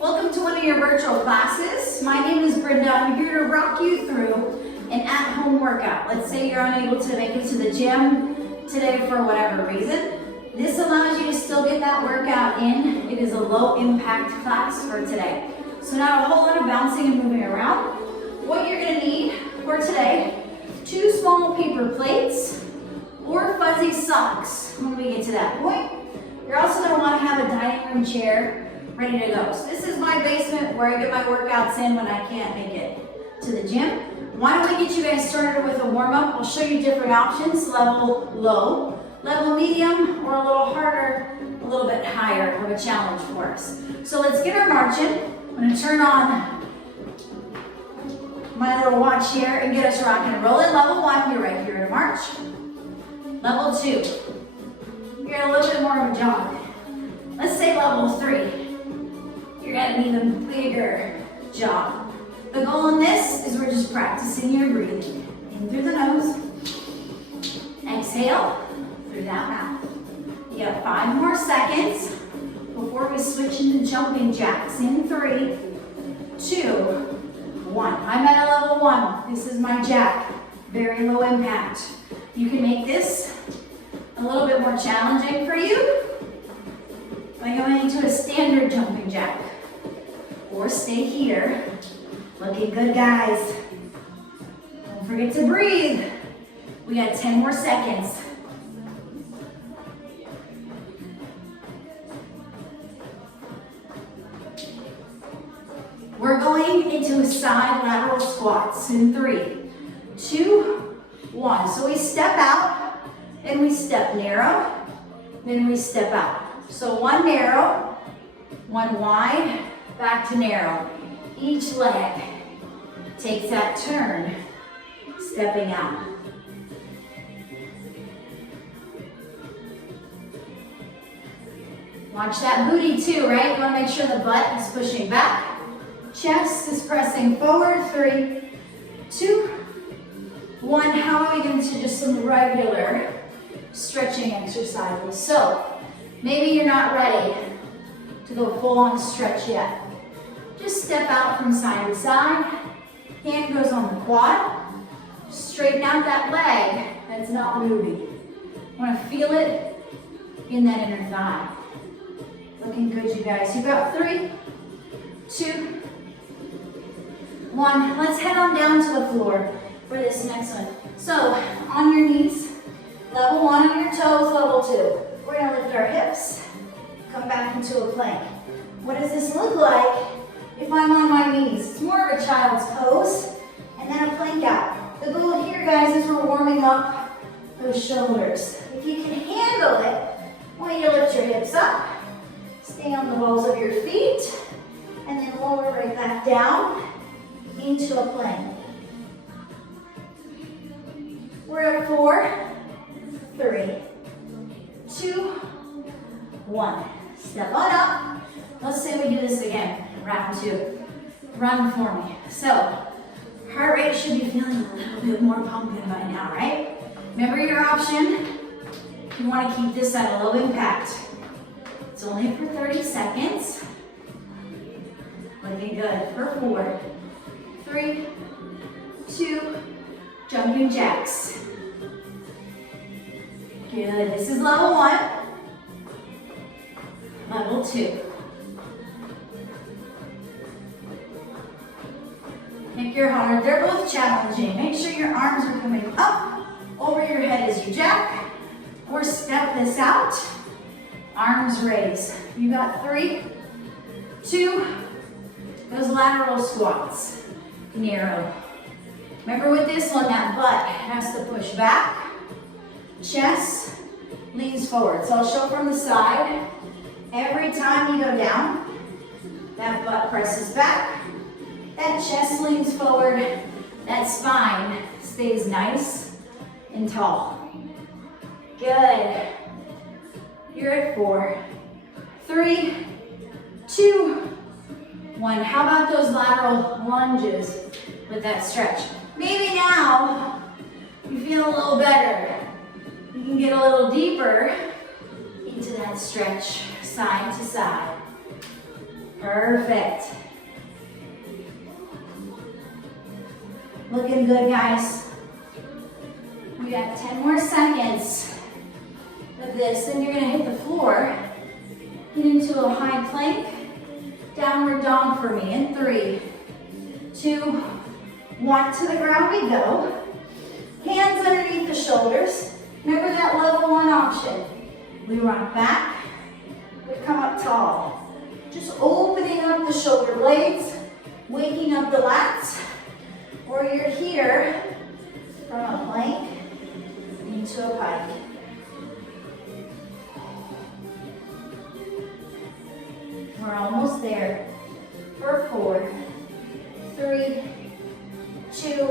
Welcome to one of your virtual classes. My name is Brenda. I'm here to rock you through an at-home workout. Let's say you're unable to make it to the gym today for whatever reason. This allows you to still get that workout in. It is a low impact class for today. So not a whole lot of bouncing and moving around. What you're gonna need for today, 2 small paper plates or fuzzy socks when we get to that point. You're also gonna wanna have a dining room chair ready to go. So this is my basement where I get my workouts in when I can't make it to the gym. Why don't we get you guys started with a warm-up? I'll show you different options, level low, level medium, or a little harder, a little bit higher of a challenge for us. So let's get our marching. I'm gonna turn on my little watch here and get us rocking and rolling. Level 1, you're right here to march. Level 2, you're a little bit more of a jog. Let's say level 3. You're gonna need a bigger jog. The goal in this is we're just practicing your breathing. In through the nose, exhale through that mouth. You got 5 more seconds before we switch into jumping jacks. In 3, 2, 1. I'm at a level 1. This is my jack. Very low impact. You can make this a little bit more challenging for you by going into a standard jumping jack. Or stay here. Looking good, guys. Don't forget to breathe. We got 10 more seconds. We're going into side lateral squats in 3, 2, 1. So we step out and we step narrow, then we step out. So 1 narrow, 1 wide, back to narrow. Each leg takes that turn, stepping out. Watch that booty too, right? You want to make sure the butt is pushing back. Chest is pressing forward. 3, 2, 1. How are we going to just some regular stretching exercises? So maybe you're not ready to go full on stretch yet. Just step out from side to side. Hand goes on the quad. Straighten out that leg that's not moving. You want to feel it in that inner thigh. Looking good, you guys. You got 3, 2, 1. Let's head on down to the floor for this next one. So on your knees, level 1 on your toes, level 2. We're gonna lift our hips, come back into a plank. What does this look like if I'm on my knees? It's more of a child's pose, and then a plank out. The goal here, guys, is we're warming up those shoulders. If you can handle it, I want you to lift your hips up, stay on the balls of your feet, and then lower right back down into a plank. We're at 4, 3, 2, 1. Step on up. Let's say we do this again. Round 2. Run for me. So, heart rate should be feeling a little bit more pumping by now, right? Remember your option. You want to keep this at a low impact. It's only for 30 seconds. Looking good. For 4, 3, 2, jumping jacks. Good. This is level 1. Level 2. Pick your heart. They're both challenging. Make sure your arms are coming up over your head as you jack. Or step this out. Arms raised. You got 3, 2, those lateral squats. Narrow. Remember with this one, that butt has to push back. Chest leans forward. So I'll show from the side. Every time you go down, that butt presses back. That chest leans forward. That spine stays nice and tall. Good. You're at 4, 3, 2, 1. How about those lateral lunges with that stretch? Maybe now you feel a little better. You can get a little deeper into that stretch, side to side. Perfect. Looking good, guys. We got 10 more seconds of this, then you're gonna hit the floor, get into a high plank, downward dog for me in 3, 2, 1, to the ground we go. Hands underneath the shoulders. Remember that level 1 option. We rock back, we come up tall. Just opening up the shoulder blades, waking up the lats, or you're here from a plank into a pike. We're almost there. For 4, 3, 2,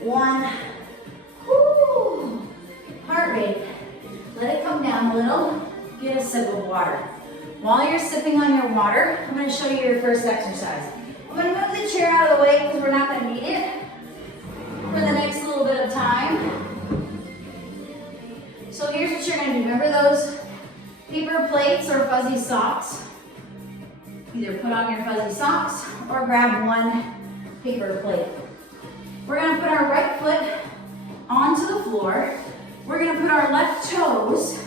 1. Woo! Heart rate. Let it come down a little. Get a sip of water. While you're sipping on your water, I'm going to show you your first exercise. I'm going to move the chair out of the way because we're not going to need it for the next little bit of time. So here's what you're going to do. Remember those paper plates or fuzzy socks? Either put on your fuzzy socks or grab one paper plate. We're going to put our right foot onto the floor. We're going to put our left toes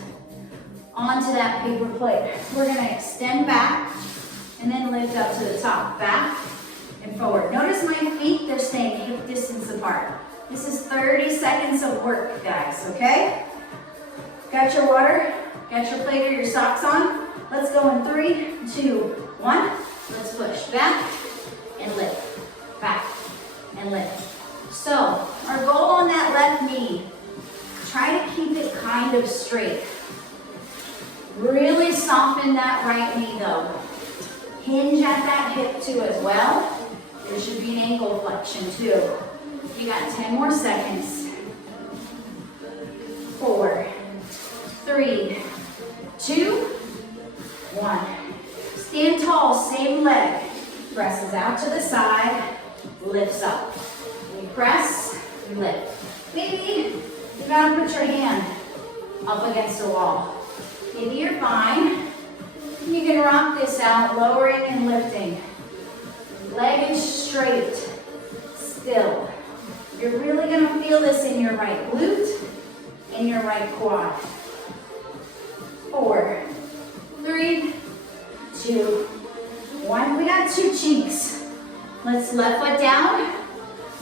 onto that paper plate. We're going to extend back and then lift up to the top. Back and forward. Notice my feet, they're staying hip distance apart. This is 30 seconds of work, guys, okay? Got your water? Got your plate or your socks on? Let's go in 3, 2, 1. Let's push. Back and lift. Back and lift. So, our goal on that left knee, try to keep it kind of straight. Really soften that right knee though. Hinge at that hip too as well. There should be an ankle flexion too. You got 10 more seconds. 4, 3, 2, 1. Stand tall, same leg. Presses out to the side, lifts up. We press, we lift. Maybe you gotta put your hand up against the wall. Maybe you're fine. You can rock this out, lowering and lifting. Leg is straight, still. You're really gonna feel this in your right glute and your right quad. 4, 3, 2, 1. We got 2 cheeks. Let's left foot down,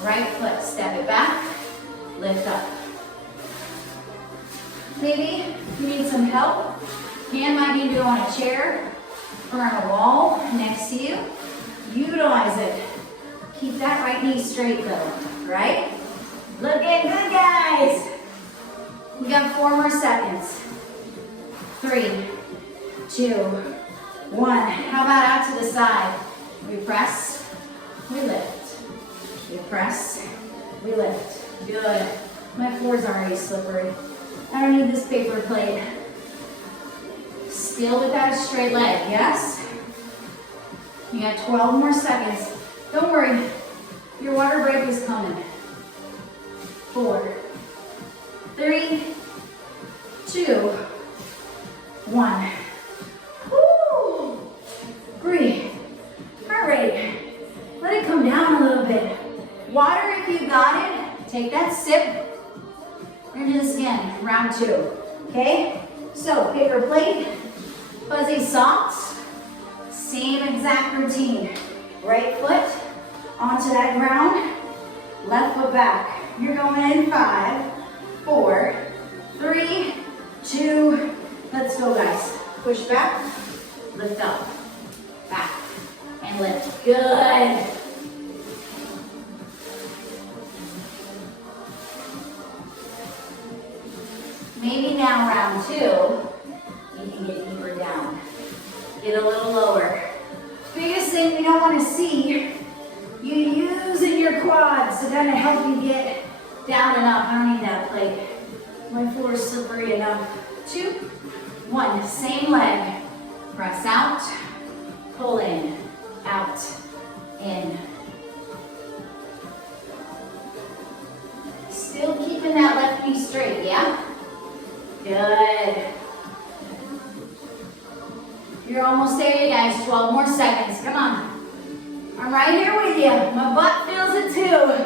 right foot, step it back, lift up. Maybe you need some help. Hand might be on a chair or on a wall next to you. Utilize it. Keep that right knee straight though, right? Looking good, guys. We got 4 more seconds. 3, 2, 1. How about out to the side? We press, we lift. We press, we lift. Good. My floor's already slippery. I don't need this paper plate. Still with that straight leg, yes? You got 12 more seconds. Don't worry, your water break is coming. 4, 3, 2, 1. Woo! Breathe. Heart rate. Let it come down a little bit. Water if you got it. Take that sip. We're gonna do this again, round 2. Okay? So, paper plate, fuzzy socks, same exact routine. Right foot onto that ground, left foot back. You're going in 5, 4, 3, 2, let's go, guys. Push back, lift up, back, and lift. Good. Maybe now round 2, you can get deeper down. Get a little lower. Biggest thing we don't want to see, you using your quads to kind of help you get down and up. I don't need that plate. My floor is slippery enough. 2, 1, same leg. Press out, pull in, out, in. Still keeping that left knee straight, yeah? Good. You're almost there, you guys. 12 more seconds. Come on. I'm right here with you. My butt feels it too.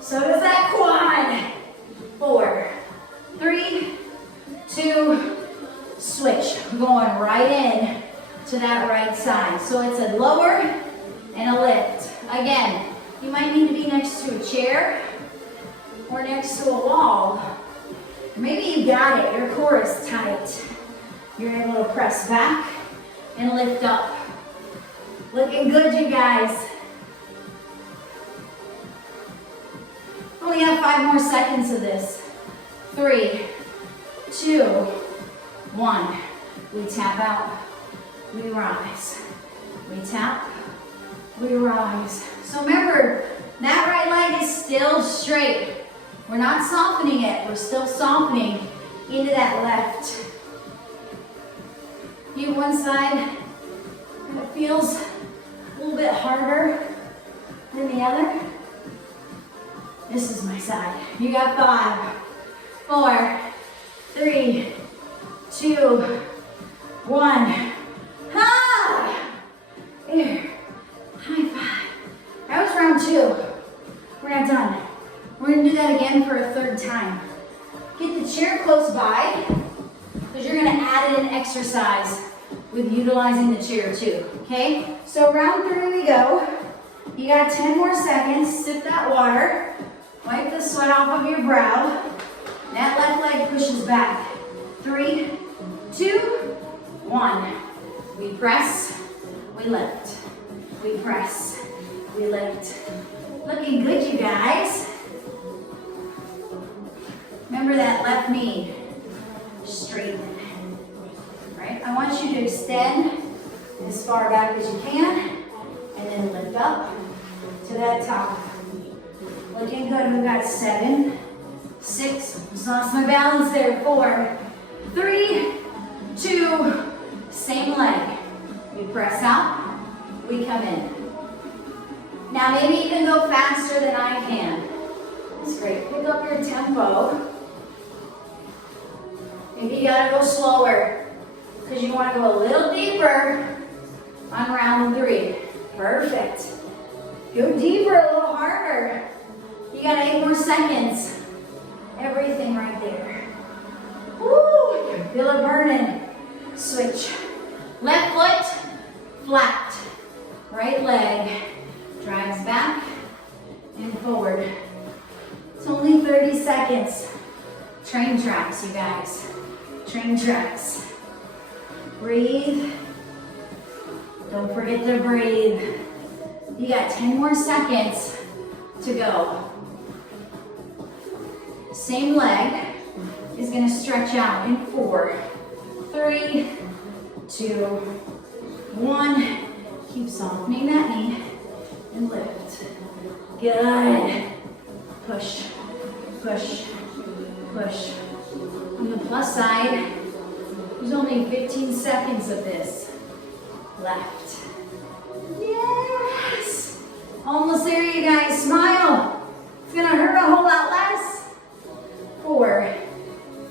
So does that quad. 4, 3, 2, switch. We're going right in to that right side. So it's a lower and a lift. Again, you might need to be next to a chair or next to a wall. Maybe you got it. Your core is tight. You're able to press back and lift up. Looking good, you guys. Only have 5 more seconds of this. 3, 2, 1. We tap out, we rise. We tap, we rise. So remember, that right leg is still straight. We're not softening it, we're still softening into that left. You one side, and it feels a little bit harder than the other. This is my side. You got 5, 4, 3, 2, 1. Ah! There. High five. That was round 2. We're not done. We're gonna do that again for a 3rd time. Get the chair close by, because you're gonna add in exercise with utilizing the chair too, okay? So round 3 we go. You got 10 more seconds. Sip that water. Wipe the sweat off of your brow. That left leg pushes back. 3, 2, 1. We press, we lift. We press, we lift. Looking good, you guys. Remember that left knee. Straighten. Right? I want you to extend as far back as you can, and then lift up to that top. Looking good. We've got 7, 6. Just lost my balance there. 4, 3, 2. Same leg. We press out. We come in. Now maybe you can go faster than I can. That's great. Pick up your tempo. Maybe you gotta go slower because you want to go a little deeper on round 3. Perfect. Go deeper, a little harder. You got 8 more seconds. Everything right there. Woo! Feel it burning. Switch. Left foot, flat. Right leg drives back and forward. It's only 30 seconds. Train tracks, you guys. Train tracks. Breathe. Don't forget to breathe. You got 10 more seconds to go. Same leg is going to stretch out in 4, 3, 2, 1. Keep softening that knee and lift. Good. Push, push, push. On the plus side, there's only 15 seconds of this left. Yes! Almost there, you guys. Smile. It's gonna hurt a whole lot less. 4,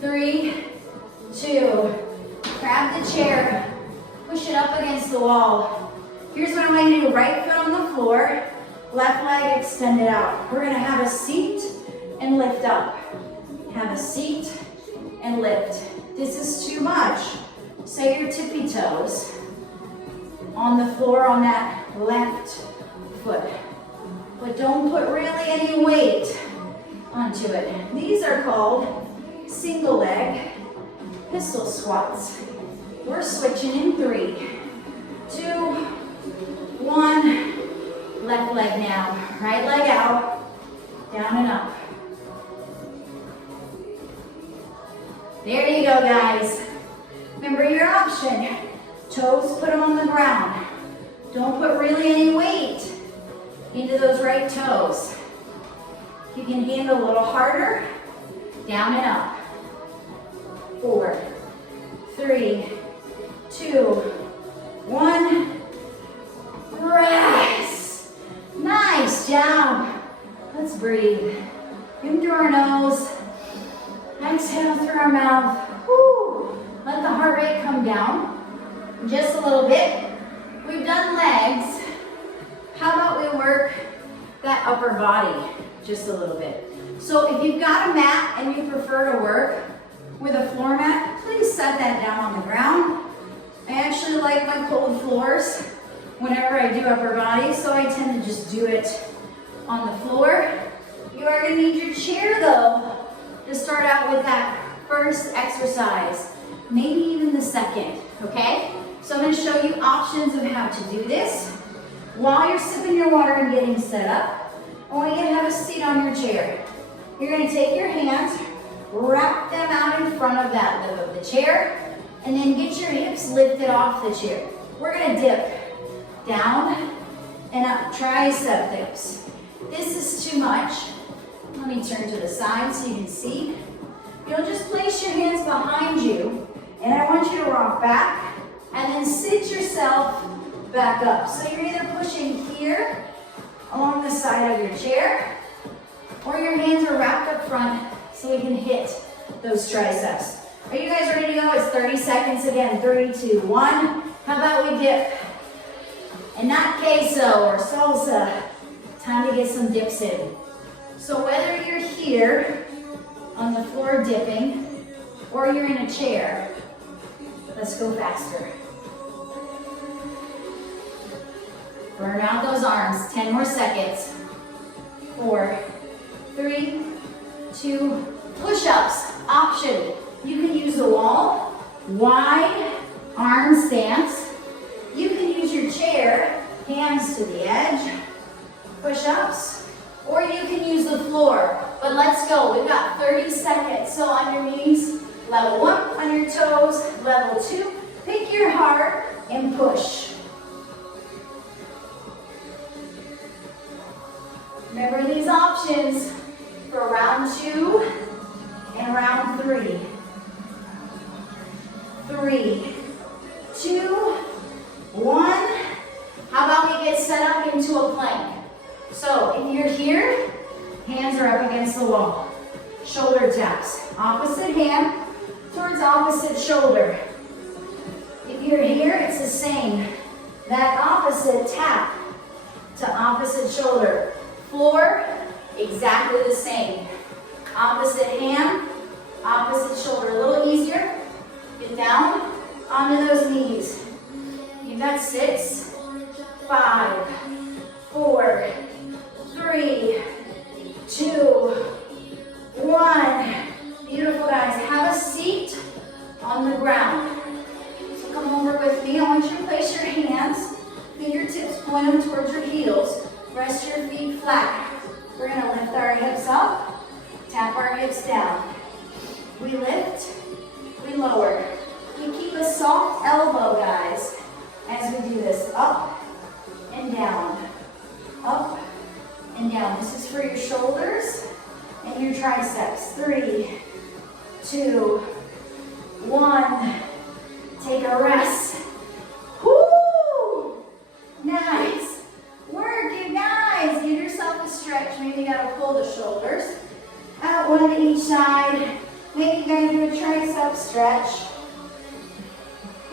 3, 2. Grab the chair. Push it up against the wall. Here's what I want you to do. Right foot on the floor. Left leg extended out. We're gonna have a seat and lift up. Have a seat and lift. This is too much. Say your tippy toes on the floor on that left foot. But don't put really any weight onto it. These are called single leg pistol squats. We're switching in 3, 2, 1. Left leg now. Right leg out. Down and up. There you go, guys. Remember your option. Toes, put them on the ground. Don't put really any weight into those right toes. You can handle a little harder. Down and up. 4, 3, 2, 1. Rest. Nice job. Let's breathe. In through our nose. Exhale through our mouth. Woo. Let the heart rate come down. just a little bit. We've done legs. How about we work that upper body just a little bit? So if you've got a mat and you prefer to work with a floor mat, please set that down on the ground. I actually like my cold floors whenever I do upper body, so I tend to just do it on the floor. You are going to need your chair though to start out with that first exercise, maybe even the second, okay? So I'm going to show you options of how to do this. While you're sipping your water and getting set up, I want you to have a seat on your chair. You're going to take your hands, wrap them out in front of that leg of the chair, and then get your hips lifted off the chair. We're going to dip down and up, tricep dips. This is too much. Let me turn to the side so you can see. You'll just place your hands behind you, and I want you to rock back and then sit yourself back up. So you're either pushing here along the side of your chair, or your hands are wrapped up front so we can hit those triceps. Are you guys ready to go? It's 30 seconds again. 3, 2, 1. How about we dip? And not queso or salsa. Time to get some dips in. So whether you're here on the floor dipping or you're in a chair, let's go faster. Burn out those arms. 10 more seconds. 4, 3, 2, push-ups. Option. You can use the wall, wide arm stance. You can use your chair, hands to the edge, push-ups, or you can use the floor. But let's go. We've got 30 seconds. So on your knees, level 1, on your toes, level 2. Pick your heart and push. Remember these options for round 2 and round 3. 3, 2, 1. How about we get set up into a plank? So if you're here, hands are up against the wall. Shoulder taps. Opposite hand towards opposite shoulder. If you're here, it's the same. That opposite tap to opposite shoulder. Floor, exactly the same. Opposite hand, opposite shoulder. A little easier. Get down onto those knees. You've got 6, 5, 4, 3, 2, 1. Beautiful, guys. Have a seat on the ground. So come over with me. I want you to place your hands, fingertips, point them towards your heels. Rest your feet flat. We're going to lift our hips up, tap our hips down. We lift, we lower. We keep a soft elbow, guys, as we do this. Up and down. Up and down. This is for your shoulders and your triceps. 3, 2, 1. Take a rest. Woo! Nice. Work, you guys. Give yourself a stretch. Maybe you gotta pull the shoulders out, one to each side. Maybe you gotta do a tricep stretch.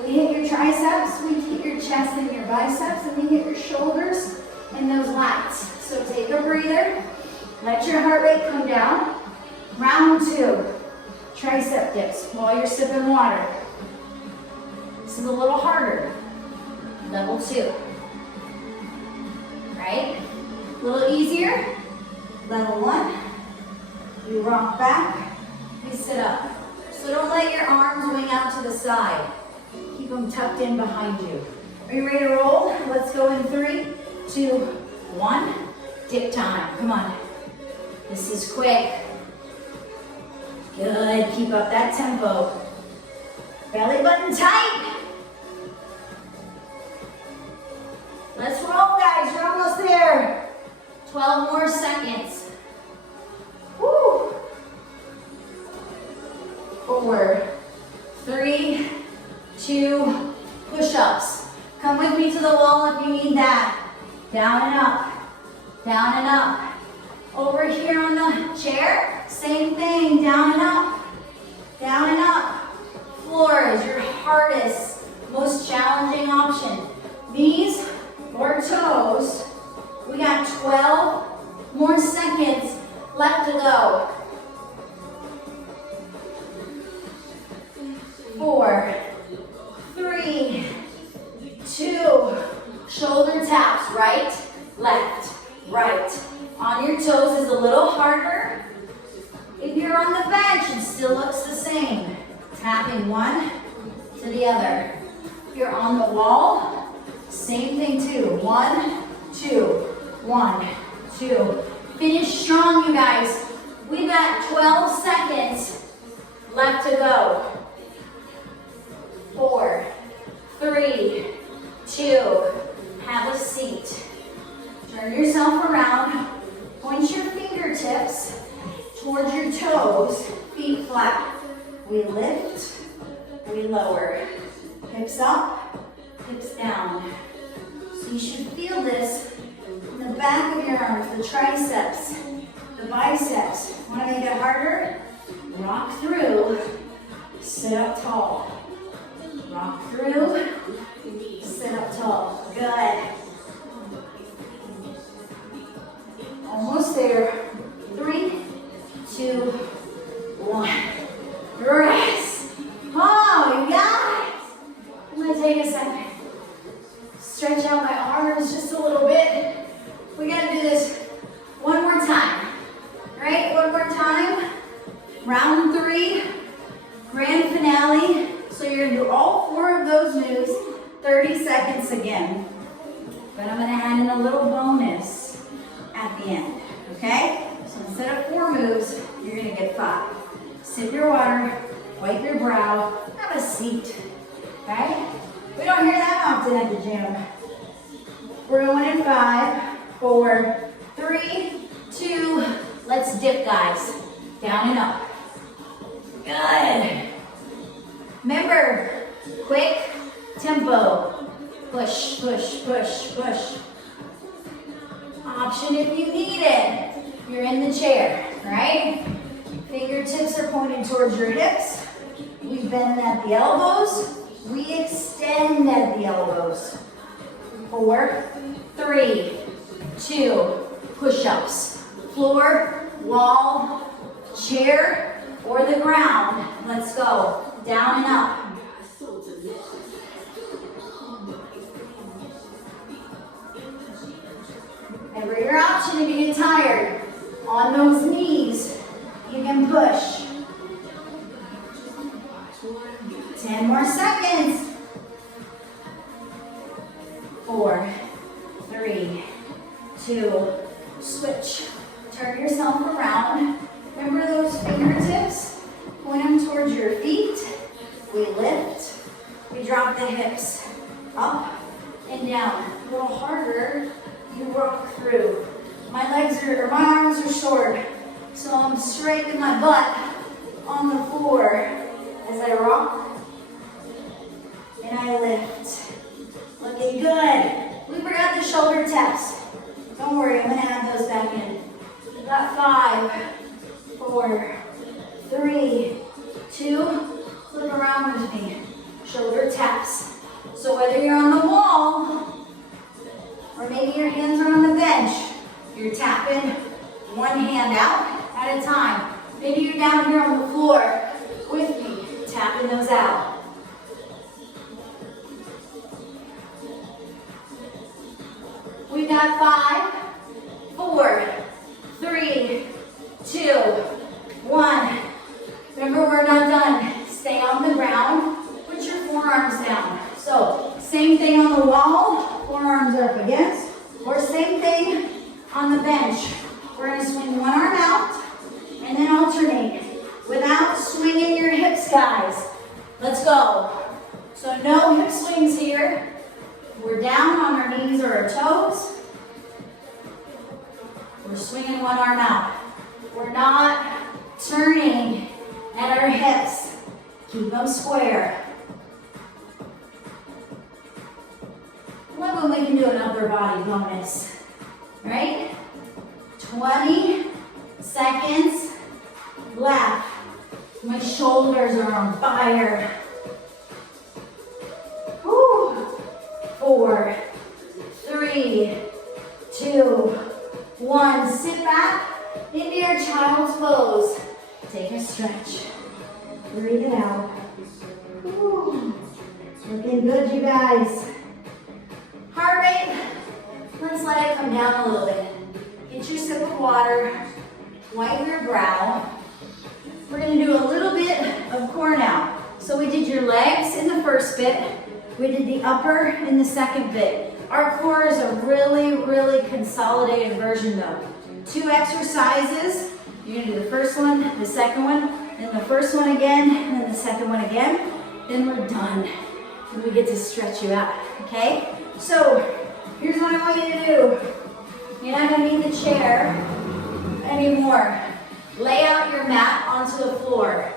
We hit your triceps, we hit your chest and your biceps, and we hit your shoulders and those lats. So take a breather. Let your heart rate come down. Round 2, tricep dips while you're sipping water. This is a little harder. Level 2. Right? A little easier. Level 1. You rock back. You sit up. So don't let your arms wing out to the side. Keep them tucked in behind you. Are you ready to roll? Let's go in 3, 2, 1. Dip time. Come on. This is quick. Good. Keep up that tempo. Belly button tight. Let's roll, guys. We're almost there. 12 more seconds. Woo. 4, 3, 2, push-ups. Come with me to the wall if you need that. Down and up. Down and up. Over here on the chair, same thing. Down and up. Down and up. Floor is your hardest, most challenging knees or toes. We got 12 more seconds left to go. 4, 3, 2, shoulder taps, right, left, right. On your toes is a little harder. If you're on the bench, it still looks the same. Tapping one to the other. If you're on the wall, same thing too. 1, 2, 1, 2. Finish strong, you guys. We've got 12 seconds left to go. 4, 3, 2, have a seat. Turn yourself around. Point your fingertips towards your toes, feet flat. We lift, we lower. Hips up, hips down. So you should feel this in the back of your arms, the triceps, the biceps. Want to make it harder? Rock through, sit up tall. Rock through, sit up tall. Good. Almost there. 3, 2, 1. Rest. Oh, you guys. I'm gonna take a second. Stretch out my arms just a little bit. We gotta do this one more time. Right? One more time. Round 3. Grand finale. So you're gonna do all 4 of those moves, 30 seconds again. But I'm gonna add in a little bonus at the end, okay? So instead of 4 moves, you're gonna get 5. Sip your water, wipe your brow, have a seat, okay? We don't hear that often at the gym. We're going in 5, 4, 3, 2, let's dip, guys. Down and up. Good. Remember, quick tempo. Push, push, push, push. Option if you need it. You're in the chair, right? Fingertips are pointed towards your hips. We bend at the elbows. We extend at the elbows. 4, 3, 2, push-ups. Floor, wall, chair, or the ground. Let's go. Down and up. Every your option if you get tired. On those knees, you can push. 10 more seconds. 4, 3, 2, switch. Turn yourself around. Remember those fingertips? Point them towards your feet. We lift. We drop the hips up and down. A little harder. You rock through. My arms are short, so I'm straight with my butt on the floor as I rock and I lift. Looking good. We forgot the shoulder taps. Don't worry, I'm gonna add those back in. We got 5, 4, 3, 2, look around with me. Shoulder taps. So whether you're on the wall, or maybe your hands are on the bench, you're tapping one hand out at a time. Maybe you're down here on the floor with me, tapping those out. We got 5, 4, 3, 2, 1. Remember, we're not done. Stay on the ground. Put your forearms down. So, same thing on the wall. Forearms are up against. Or same thing on the bench. We're going to swing one arm out and then alternate without swinging your hips, guys. Let's go. So no hip swings here. We're down on our knees or our toes. We're swinging one arm out. We're not turning at our hips. Keep them square. Love when we can do an upper body bonus, right? 20 seconds left. My shoulders are on fire. Woo. 4, 4, 3, 2, 1. Sit back into your child's pose. Take a stretch. Breathe it out. Whew. Looking good, you guys. Heart rate, let's let it come down a little bit. Get your sip of water. Wipe your brow. We're going to do a little bit of core now. So we did your legs in the first bit. We did the upper in the second bit. Our core is a really, really consolidated version though. 2 exercises. You're going to do the first one, the second one, then the first one again, and then the second one again. Then we're done. And we get to stretch you out, okay? So here's what I want you to do. You're not going to need the chair anymore. Lay out your mat onto the floor.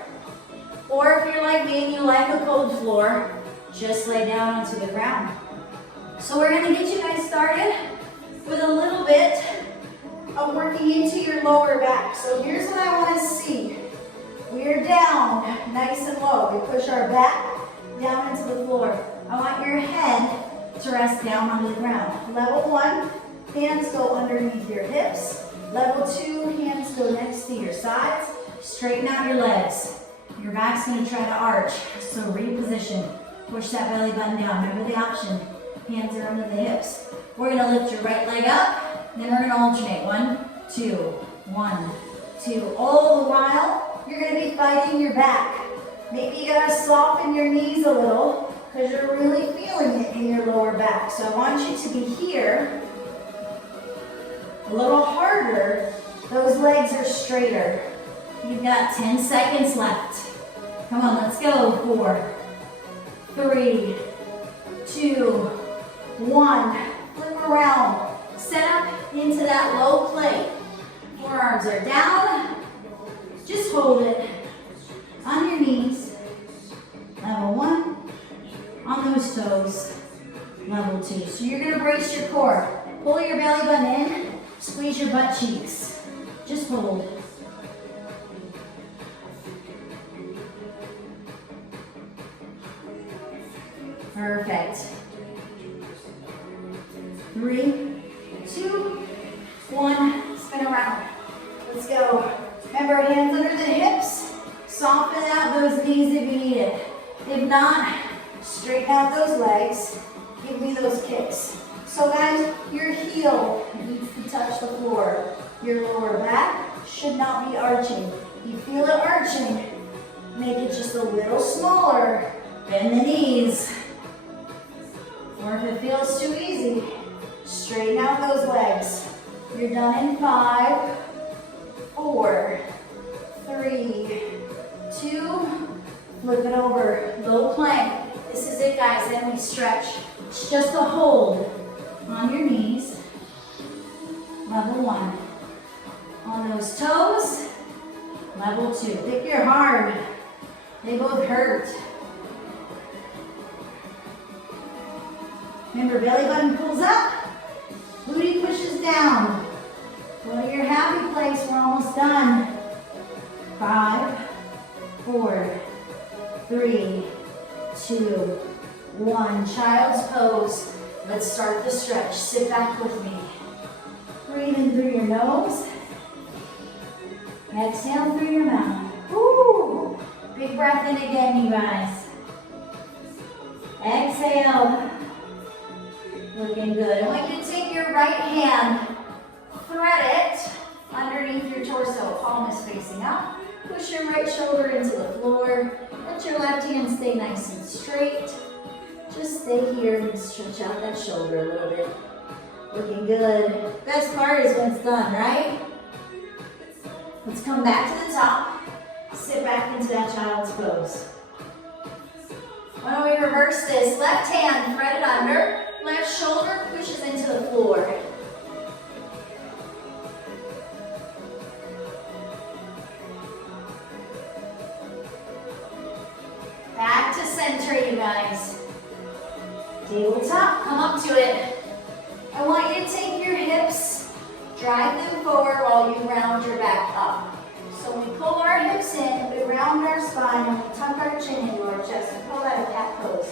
Or if you're like me and you like a cold floor, just lay down onto the ground. So we're going to get you guys started with a little bit of working into your lower back. So here's what I want to see. We're down, nice and low. We push our back down into the floor. I want your head to rest down on the ground. Level 1, hands go underneath your hips. Level 2, hands go next to your sides. Straighten out your legs. Your back's going to try to arch, so reposition. Push that belly button down. Remember the option. Hands are under the hips. We're going to lift your right leg up, then we're going to alternate. 1, 2, 1, 2. All the while, you're going to be fighting your back. Maybe you got to soften your knees a little because you're really feeling it in your lower back. So I want you to be here. A little harder. Those legs are straighter. You've got 10 seconds left. Come on, let's go. 4, 3, 2, 1. Flip around. Set up into that low plank. Forearms are down. Just hold it on your knees. Level 1. On those toes. Level 2. So you're going to brace your core. Pull your belly button in. Squeeze your butt cheeks. Just hold. Perfect. 3, 2, 1. Spin around. Let's go. Remember, hands under the hips. Soften out those knees if you need it. If not, straighten out those legs. Give me those kicks. So guys, your heel needs to touch the floor. Your lower back should not be arching. You feel it arching. Make it just a little smaller. Bend the knees. Or if it feels too easy, straighten out those legs. You're done in 5, 4, 3, 2, flip it over. Low plank. This is it, guys. Then we stretch. It's just a hold on your knees. Level 1. On those toes. Level 2. If you're hard, they both hurt. Remember, belly button pulls up, booty pushes down. Go to your happy place, we're almost done. 5, 4, 3, 2, 1. Child's pose. Let's start the stretch. Sit back with me. Breathe in through your nose. Exhale through your mouth. Woo! Big breath in again, you guys. Exhale. Looking good. I want you to take your right hand, thread it underneath your torso. Palm is facing up. Push your right shoulder into the floor. Let your left hand stay nice and straight. Just stay here and stretch out that shoulder a little bit. Looking good. Best part is when it's done, right? Let's come back to the top. Sit back into that child's pose. Why don't we reverse this? Left hand, thread it under. Left shoulder pushes into the floor. Back to center, you guys. Tabletop, come up to it. I want you to take your hips, drive them forward while you round your back up. So we pull our hips in, we round our spine, and we tuck our chin into our chest. We call that a cat pose.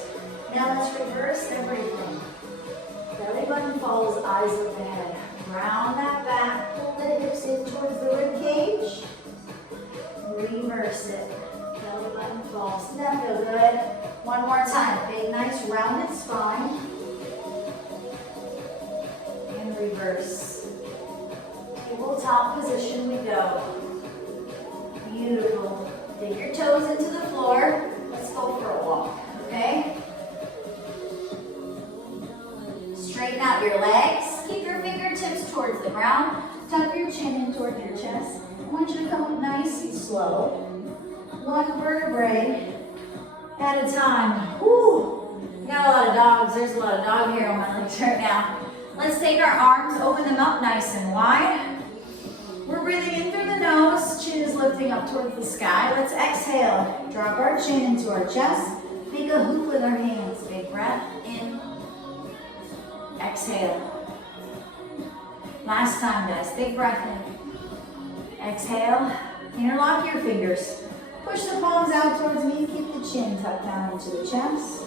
Now let's reverse everything. one falls, eyes look ahead. Round that back, pull the hips in towards the rib cage. Reverse it. Belly button falls. Does that feel good? One more time. Big, nice, rounded spine. And reverse. Tabletop position we go. Beautiful. Dig your toes into the floor. Let's go for a walk, okay? Straighten out your legs. Keep your fingertips towards the ground. Tuck your chin in toward your chest. I want you to come up nice and slow. One vertebrae at a time. Woo! Got a lot of dogs. There's a lot of dog hair on my legs right now. Let's take our arms, open them up nice and wide. We're breathing in through the nose. Chin is lifting up towards the sky. Let's exhale. Drop our chin into our chest. Make a hoop with our hands. Big breath in. Exhale. Last time, guys. Big breath in. Exhale. Interlock your fingers. Push the palms out towards me. Keep the chin tucked down into the chest.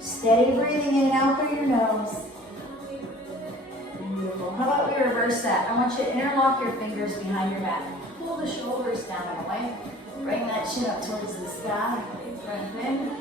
Steady breathing in and out through your nose. Beautiful. How about we reverse that? I want you to interlock your fingers behind your back. Pull the shoulders down and away. Bring that chin up towards the sky. Big breath in.